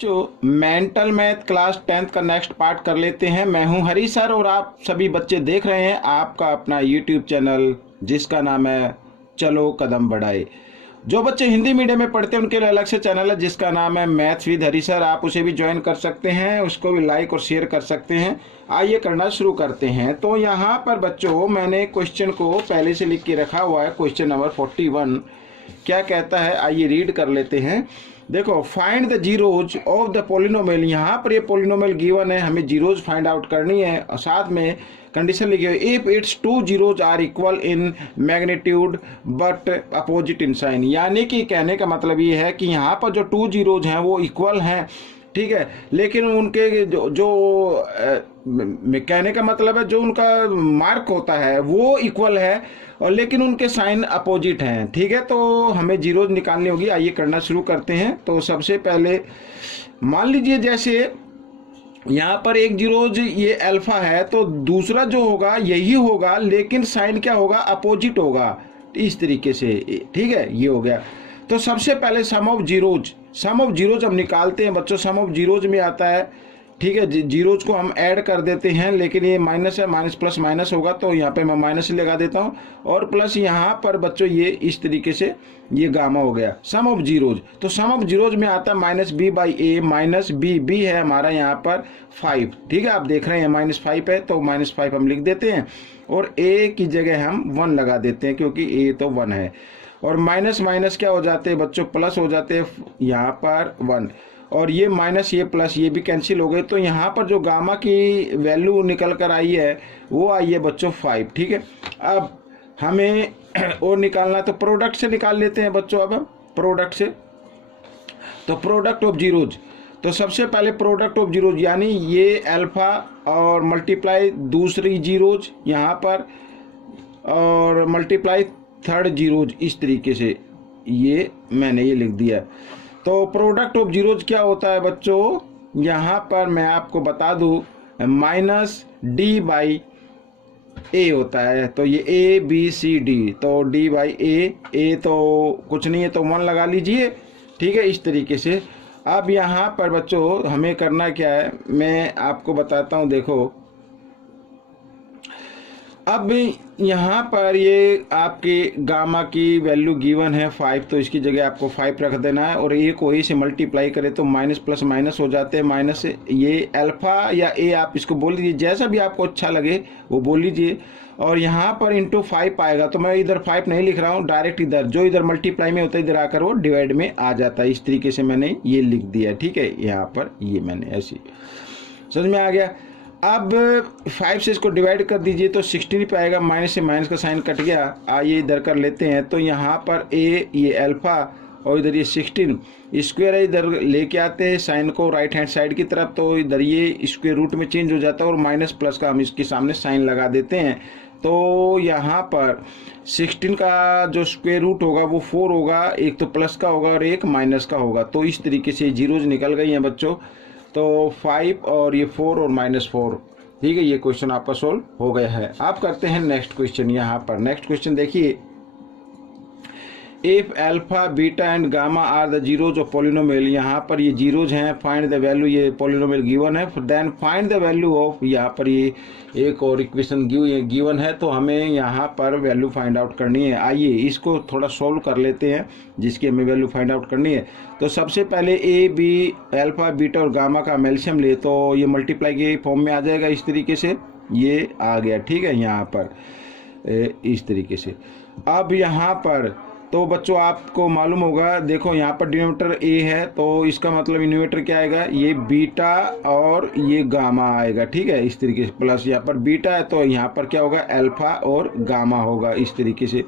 जो mental math class 10th का next part कर लेते हैं। मैं हूं हरी सर और आप सभी बच्चे देख रहे हैं आपका अपना यूट्यूब चैनल जिसका नाम है चलो कदम बढ़ाए। जो बच्चे हिंदी मीडियम में पढ़ते हैं उनके लिए अलग से चैनल है जिसका नाम है मैथ्स विद हरी सर। आप उसे भी ज्वाइन कर सकते हैं, उसको भी लाइक और शेयर कर सकते हैं। आइए करना शुरू करते हैं। तो यहाँ पर बच्चों मैंने क्वेश्चन को पहले से लिख के रखा हुआ है। क्वेश्चन नंबर 41 क्या कहता है, आइए रीड कर लेते हैं। देखो, find the zeros of the polynomial. यहाँ पर ये पोलिनोमियल गिवन है, हमें जीरोज फाइंड आउट करनी है और साथ में कंडीशन लिखी हुई if its two zeros are equal in magnitude but opposite in sign. यानी कि कहने का मतलब ये है कि यहाँ पर जो टू जीरोज हैं वो इक्वल हैं, ठीक है, लेकिन उनके कहने का मतलब है जो उनका मार्क होता है वो इक्वल है और लेकिन उनके साइन अपोजिट हैं, ठीक है। तो हमें जीरोज निकालनी होगी। आइए करना शुरू करते हैं। तो सबसे पहले मान लीजिए जैसे यहाँ पर एक जीरोज ये अल्फा है तो दूसरा जो होगा यही होगा लेकिन साइन क्या होगा, अपोजिट होगा, इस तरीके से, ठीक है, ये हो गया। तो सबसे पहले सम ऑफ जीरोज हम निकालते हैं बच्चों। सम ऑफ जीरोज में आता है, ठीक है, जीरोज को हम ऐड कर देते हैं लेकिन ये माइनस है, माइनस प्लस माइनस होगा तो यहाँ पे मैं माइनस लगा देता हूँ और प्लस यहाँ पर बच्चों ये इस तरीके से ये गामा हो गया सम ऑफ जीरोज। तो सम ऑफ जीरोज में आता है minus B by A, minus B है हमारा यहाँ पर 5, ठीक है, आप देख रहे हैं माइनस 5 है तो माइनस 5 हम लिख देते हैं और ए की जगह हम 1 लगा देते हैं क्योंकि ए तो 1 है और माइनस माइनस क्या हो जाते हैं बच्चों, प्लस हो जाते हैं यहाँ पर 1 और ये माइनस ये प्लस ये भी कैंसिल हो गए। तो यहाँ पर जो गामा की वैल्यू निकल कर आई है वो आई है बच्चों 5, ठीक है। अब हमें और निकालना तो प्रोडक्ट से निकाल लेते हैं बच्चों। अब हम प्रोडक्ट से, तो प्रोडक्ट ऑफ जीरोज, तो सबसे पहले प्रोडक्ट ऑफ जीरोज यानी ये अल्फा और मल्टीप्लाई दूसरी जीरोज यहाँ पर और मल्टीप्लाई थर्ड जीरोज, इस तरीके से ये मैंने ये लिख दिया। तो प्रोडक्ट ऑफ जीरोज क्या होता है बच्चों, यहाँ पर मैं आपको बता दूं माइनस डी बाई ए होता है। तो ये ए बी सी डी, तो डी बाई ए तो कुछ नहीं है तो 1 लगा लीजिए, ठीक है, इस तरीके से। अब यहाँ पर बच्चों हमें करना क्या है मैं आपको बताता हूँ। देखो अब यहाँ पर ये आपके गामा की वैल्यू गिवन है 5 तो इसकी जगह आपको 5 रख देना है और ए को ए से मल्टीप्लाई करें तो माइनस प्लस माइनस हो जाते हैं। माइनस ये अल्फा या ए आप इसको बोल दीजिए, जैसा भी आपको अच्छा लगे वो बोल लीजिए। और यहाँ पर इंटू 5 आएगा तो मैं इधर 5 नहीं लिख रहा हूँ, डायरेक्ट इधर जो इधर मल्टीप्लाई में होता है इधर आकर वो डिवाइड में आ जाता है। इस तरीके से मैंने ये लिख दिया, ठीक है, यहाँ पर ये मैंने ऐसी, समझ में आ गया। अब 5 से इसको डिवाइड कर दीजिए तो 16 पे आएगा, माइनस से माइनस का साइन कट गया। आइए इधर कर लेते हैं। तो यहाँ पर ए ये अल्फा और इधर ये 16 स्क्वायर है, इधर लेके आते हैं साइन को राइट हैंड साइड की तरफ तो इधर ये स्क्वायर रूट में चेंज हो जाता है और माइनस प्लस का हम इसके सामने साइन लगा देते हैं। तो यहाँ पर 16 का जो स्क्वायर रूट होगा वो 4 होगा, एक तो प्लस का होगा और एक माइनस का होगा। तो इस तरीके से जीरोज निकल गई हैं बच्चों। तो 5 और ये 4 और -4, ठीक है, ये क्वेश्चन आपका सोल्व हो गया है। आप करते हैं नेक्स्ट क्वेश्चन। यहाँ पर नेक्स्ट क्वेश्चन देखिए, if alpha beta and gamma are the zeros of polynomial. यहाँ पर ये जीरोज हैं, फाइंड द वैल्यू, ये पोलिनोमियल गिवन है, then find the value of, यहाँ पर ये एक और इक्वेशन गिवन है तो हमें यहाँ पर वैल्यू फाइंड आउट करनी है। आइए इसको थोड़ा सोल्व कर लेते हैं जिसकी हमें वैल्यू फाइंड आउट करनी है। तो सबसे पहले ए बी अल्फा बीटा और गामा का एलसीएम ले तो ये मल्टीप्लाई के फॉर्म में आ जाएगा, इस तरीके से ये आ गया, ठीक है, यहाँ पर इस तरीके से। अब यहाँ पर तो बच्चों आपको मालूम होगा, देखो यहाँ पर डिनोमिनेटर ए है तो इसका मतलब इन्यूमेटर क्या आएगा, ये बीटा और ये गामा आएगा, ठीक है, इस तरीके से। प्लस यहाँ पर बीटा है तो यहाँ पर क्या होगा, अल्फा और गामा होगा, इस तरीके से।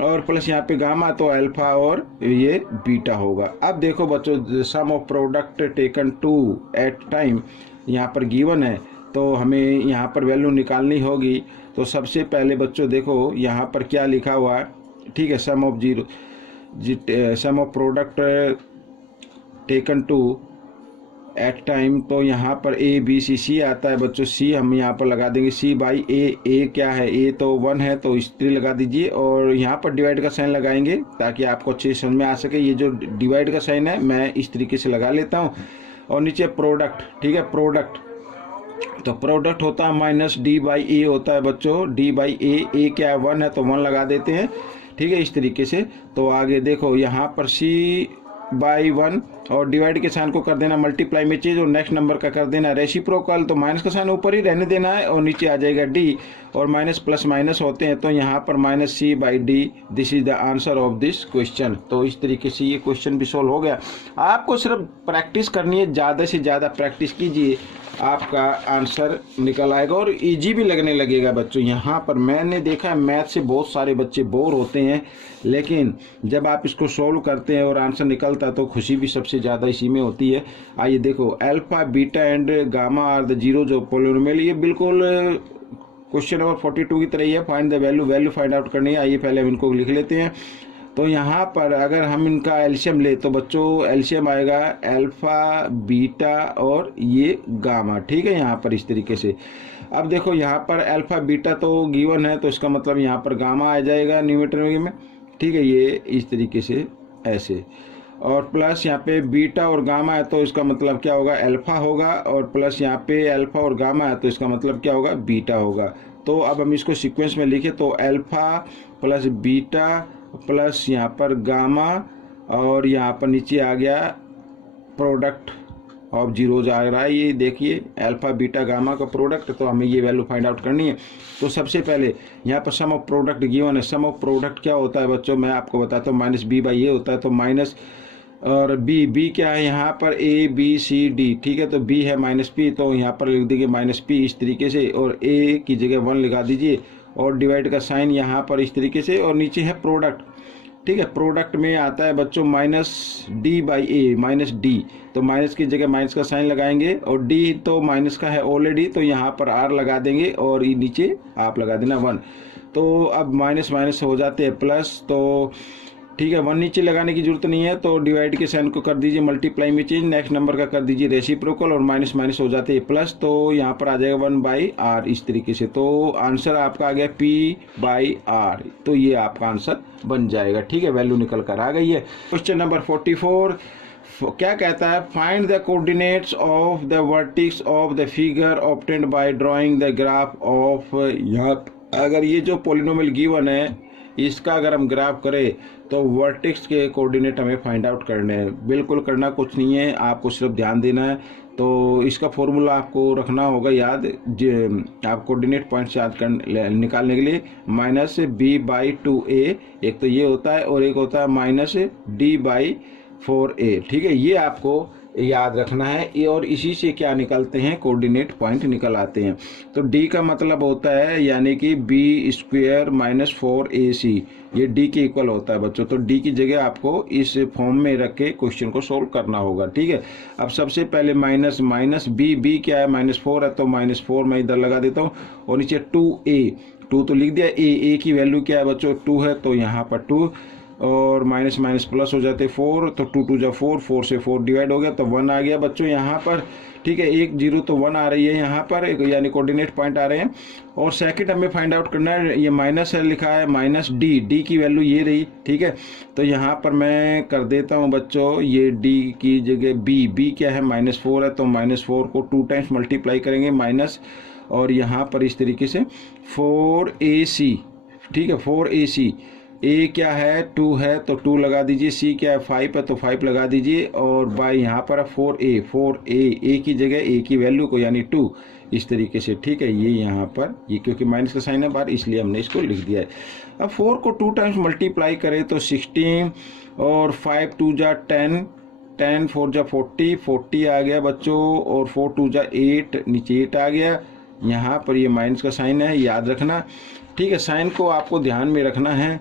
और प्लस यहाँ पे गामा तो अल्फा और ये बीटा होगा। अब देखो बच्चों, sum of product taken two at time यहाँ पर गिवन है तो हमें यहाँ पर वैल्यू निकालनी होगी। तो सबसे पहले बच्चों देखो यहाँ पर क्या लिखा हुआ है, ठीक है, sum of product taken two at time. तो यहाँ पर ए बी सी, सी आता है बच्चों, सी हम यहाँ पर लगा देंगे सी बाई ए। ए क्या है, ए तो 1 है तो स्त्री लगा दीजिए और यहाँ पर डिवाइड का साइन लगाएंगे ताकि आपको अच्छे समझ में आ सके। ये जो डिवाइड का साइन है मैं इस तरीके से लगा लेता हूँ। और नीचे प्रोडक्ट, ठीक है, प्रोडक्ट। तो प्रोडक्ट होता है माइनस डी बाई ए होता है बच्चों, डी बाई ए क्या है 1 है तो 1 लगा देते हैं, ठीक है, इस तरीके से। तो आगे देखो यहाँ पर सी बाई 1 और डिवाइड के साइन को कर देना मल्टीप्लाई में चेंज और नेक्स्ट नंबर का कर देना रेसिप्रोकल, तो माइनस का साइन ऊपर ही रहने देना है और नीचे आ जाएगा डी और माइनस प्लस माइनस होते हैं तो यहाँ पर minus C by D, this is the answer of this question. तो इस तरीके से ये क्वेश्चन भी सोल्व हो गया। आपको सिर्फ प्रैक्टिस करनी है, ज़्यादा से ज़्यादा प्रैक्टिस कीजिए, आपका आंसर निकल आएगा और इजी भी लगने लगेगा बच्चों। यहाँ पर मैंने देखा है मैथ से बहुत सारे बच्चे बोर होते हैं, लेकिन जब आप इसको सोल्व करते हैं और आंसर निकलता है तो खुशी भी सबसे ज़्यादा इसी में होती है। आइए देखो, alpha beta and gamma are the zero जो पोलिनोमियल, ये बिल्कुल क्वेश्चन नंबर 42 की तरह ही है। Find the value find out करनी है। आइए पहले हम इनको लिख लेते हैं। तो यहाँ पर अगर हम इनका एलसीएम ले तो बच्चों एलसीएम आएगा अल्फा बीटा और ये गामा, ठीक है, यहाँ पर इस तरीके से। अब देखो यहाँ पर अल्फा बीटा तो गिवन है तो इसका मतलब यहाँ पर गामा आ जाएगा न्यूमरेटर में, ठीक है, ये इस तरीके से ऐसे, और प्लस यहाँ पे बीटा और गामा है तो इसका मतलब क्या होगा अल्फा होगा, और प्लस यहाँ पे अल्फा और गामा है तो इसका मतलब क्या होगा बीटा होगा। तो अब हम इसको सीक्वेंस में लिखें तो अल्फा प्लस बीटा प्लस यहाँ पर गामा और यहाँ पर नीचे आ गया प्रोडक्ट ऑफ जीरोज आ रहा है, ये देखिए अल्फा बीटा गामा का प्रोडक्ट। तो हमें ये वैल्यू फाइंड आउट करनी है। तो सबसे पहले यहाँ पर सम ऑफ प्रोडक्ट गिवन है। सम ऑफ प्रोडक्ट क्या होता है बच्चों, मैं आपको बताता हूँ, माइनस बी बाई ए होता है। तो माइनस और बी क्या है यहाँ पर ए बी सी डी, ठीक है, तो बी है माइनस पी तो यहाँ पर लिख दीजिए माइनस पी इस तरीके से, और ए की जगह 1 लगा दीजिए और डिवाइड का साइन यहाँ पर इस तरीके से, और नीचे है प्रोडक्ट, ठीक है। प्रोडक्ट में आता है बच्चों minus D by A, minus D, तो माइनस की जगह माइनस का साइन लगाएंगे और डी तो माइनस का है ऑलरेडी तो यहाँ पर आर लगा देंगे और ये नीचे आप लगा देना 1। तो अब माइनस माइनस हो जाते हैं प्लस, तो ठीक है 1 नीचे लगाने की जरूरत नहीं है। तो डिवाइड के साइन को कर दीजिए मल्टीप्लाई में चेंज, नेक्स्ट नंबर का कर दीजिए रेसिप्रोकल और माइनस माइनस हो जाते हैं प्लस, तो यहाँ पर आ जाएगा 1 बाई आर इस तरीके से। तो आंसर आपका आ गया P बाई आर, तो ये आपका आंसर बन जाएगा, ठीक है, वैल्यू निकल कर आ गई है। क्वेश्चन नंबर 44 क्या कहता है, find the coordinates of the vertices of the figure obtained by drawing the graph of. यहाँ अगर ये जो पॉलिनोमियल गिवन है इसका अगर हम ग्राफ करें तो वर्टेक्स के कोऑर्डिनेट हमें फाइंड आउट करने हैं। बिल्कुल करना कुछ नहीं है, आपको सिर्फ ध्यान देना है। तो इसका फॉर्मूला आपको रखना होगा याद, आप कोऑर्डिनेट पॉइंट्स याद कर निकालने के लिए माइनस बी बाई 2a, एक तो ये होता है और एक होता है माइनस डी बाई 4a, ठीक है, ये आपको याद रखना है। ये और इसी से क्या निकलते हैं कोऑर्डिनेट पॉइंट निकल आते हैं। तो d का मतलब होता है यानी कि बी स्क्वायर माइनस 4ac, ये d के इक्वल होता है बच्चों। तो d की जगह आपको इस फॉर्म में रख के क्वेश्चन को सोल्व करना होगा, ठीक है। अब सबसे पहले माइनस माइनस बी क्या है -4 है तो -4 मैं इधर लगा देता हूँ और नीचे 2a, 2 तो लिख दिया, a की वैल्यू क्या है बच्चों 2 है तो यहाँ पर 2 और माइनस माइनस प्लस हो जाते 4, तो 2 2 जा 4, 4 से 4 डिवाइड हो गया तो 1 आ गया बच्चों यहाँ पर, ठीक है। 1 0 तो 1 आ रही है यहाँ पर, यानी कोऑर्डिनेट पॉइंट आ रहे हैं। और सेकंड हमें फाइंड आउट करना है, ये माइनस है लिखा है माइनस डी की वैल्यू ये रही, ठीक है। तो यहाँ पर मैं कर देता हूँ बच्चों, ये डी की जगह बी क्या है -4 है तो -4 को 2 टाइम्स मल्टीप्लाई करेंगे माइनस, और यहाँ पर इस तरीके से 4ac, ठीक है, 4ac। ए क्या है 2 है तो 2 लगा दीजिए, सी क्या है 5 है तो 5 लगा दीजिए, और बाय यहाँ पर 4a ए की जगह ए की वैल्यू को यानी 2 इस तरीके से, ठीक है। ये यहाँ पर ये क्योंकि माइनस का साइन है बाहर इसलिए हमने इसको लिख दिया है। अब 4 को 2 टाइम्स मल्टीप्लाई करें तो 16 और 5 2 जा 10, 10 4 जा 40 आ गया बच्चों, और 4 2 जा 8 नीचे 8 आ गया। यहाँ पर ये माइनस का साइन है याद रखना, ठीक है, साइन को आपको ध्यान में रखना है।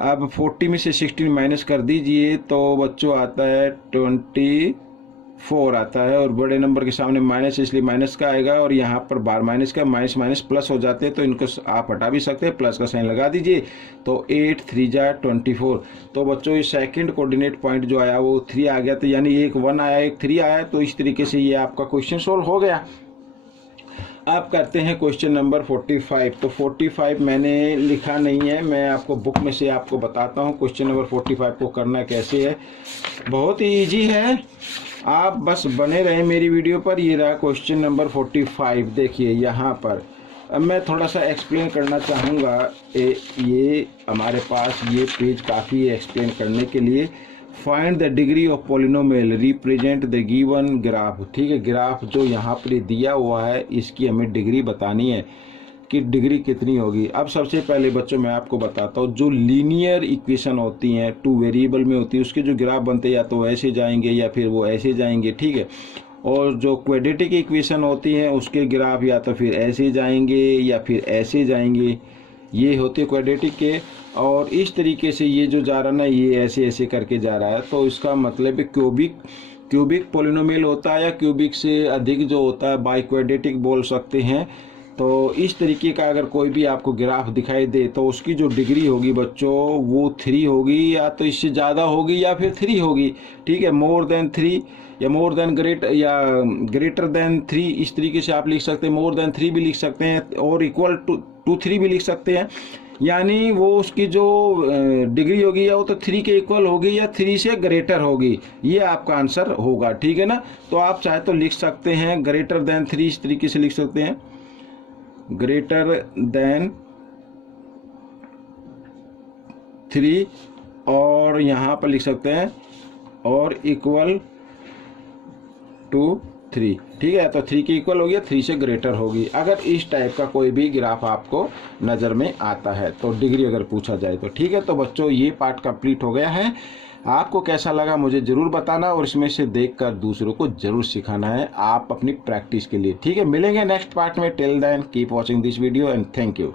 अब 40 में से 16 माइनस कर दीजिए तो बच्चों आता है 24 आता है, और बड़े नंबर के सामने माइनस इसलिए माइनस का आएगा, और यहाँ पर बार माइनस का माइनस माइनस प्लस हो जाते हैं तो इनको आप हटा भी सकते हैं, प्लस का साइन लगा दीजिए तो 8 3 जा 24। तो बच्चों ये सेकंड कोऑर्डिनेट पॉइंट जो आया वो 3 आ गया, तो यानी एक 1 आया एक 3 आया, तो इस तरीके से ये आपका क्वेश्चन सोल्व हो गया। अब करते हैं क्वेश्चन नंबर 45। तो 45 मैंने लिखा नहीं है, मैं आपको बुक में से आपको बताता हूँ क्वेश्चन नंबर 45 को करना कैसे है। बहुत ही ईजी है, आप बस बने रहे मेरी वीडियो पर। ये रहा क्वेश्चन नंबर 45। देखिए यहाँ पर अब मैं थोड़ा सा एक्सप्लेन करना चाहूँगा। ये हमारे पास ये पेज काफ़ी है एक्सप्लेन करने के लिए। Find the degree of polynomial represent the given graph. ठीक है, ग्राफ जो यहाँ पर दिया हुआ है इसकी हमें डिग्री बतानी है कि डिग्री कितनी होगी। अब सबसे पहले बच्चों मैं आपको बताता हूँ, जो लीनियर इक्वेशन होती हैं 2 वेरिएबल में होती है उसके जो ग्राफ बनते हैं या तो ऐसे जाएंगे या फिर वो ऐसे जाएंगे। ठीक है, और जो क्वाड्रेटिक इक्वेशन होती हैं उसके ग्राफ या तो फिर ऐसे जाएंगे या फिर ऐसे जाएंगे, ये होते क्वाड्रेटिक के। और इस तरीके से ये जो जा रहा ना ये ऐसे ऐसे करके जा रहा है, तो इसका मतलब है क्यूबिक पॉलिनोमियल होता है या क्यूबिक से अधिक जो होता है बाई क्वाड्रेटिक बोल सकते हैं। तो इस तरीके का अगर कोई भी आपको ग्राफ दिखाई दे तो उसकी जो डिग्री होगी बच्चों वो 3 होगी, या तो इससे ज़्यादा होगी या फिर 3 होगी। ठीक है, मोर देन 3 या मोर देन ग्रेटर देन 3, इस तरीके से आप लिख सकते हैं। मोर देन 3 भी लिख सकते हैं और इक्वल टू 3 भी लिख सकते हैं। यानी वो उसकी जो डिग्री होगी या वो तो 3 के इक्वल होगी या 3 से ग्रेटर होगी, ये आपका आंसर होगा। ठीक है ना, तो आप चाहे तो लिख सकते हैं ग्रेटर देन 3, इस तरीके से लिख सकते हैं ग्रेटर देन 3, और यहाँ पर लिख सकते हैं और इक्वल टू 3। ठीक है, तो 3 के इक्वल होगी या 3 से ग्रेटर होगी। अगर इस टाइप का कोई भी ग्राफ आपको नज़र में आता है तो डिग्री अगर पूछा जाए तो। ठीक है, तो बच्चों ये पार्ट कंप्लीट हो गया है। आपको कैसा लगा मुझे ज़रूर बताना और इसमें से देखकर दूसरों को ज़रूर सिखाना है आप अपनी प्रैक्टिस के लिए। ठीक है, मिलेंगे नेक्स्ट पार्ट में। Till then keep watching this video and thank you.